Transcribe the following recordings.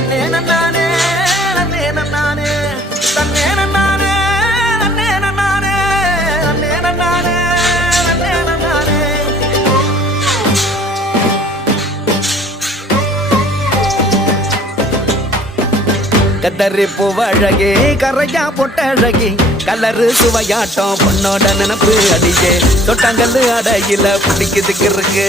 தன்னே நன்னானே நன்னே நன்னானே தன்னே நன்னானே நன்னே நன்னானே நன்னே நன்னானே நன்னே நன்னானே கத்தரி பூவழகே கரையா பொட்டழகி கலரு சுவையாட்டம் பொண்ணோட நினப்பு அடியே தொட்டாங்கல்லு அடையில பிடிக்குதுக்கு இருக்கு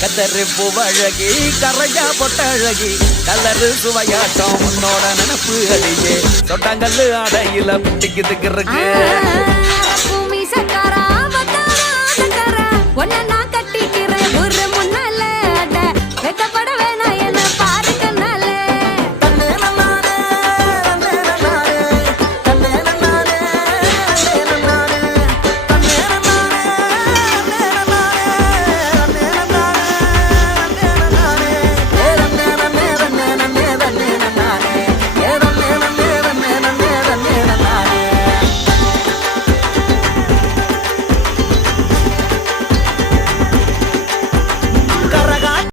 கத்தரி பூவழகி கரையா பொட்டழகி கலரு சுவையாட்டம் உன்னோட நினப்பு அடியே தொட்டாங்கல்லு அடையில பிடிக்குதுக்கு இருக்கு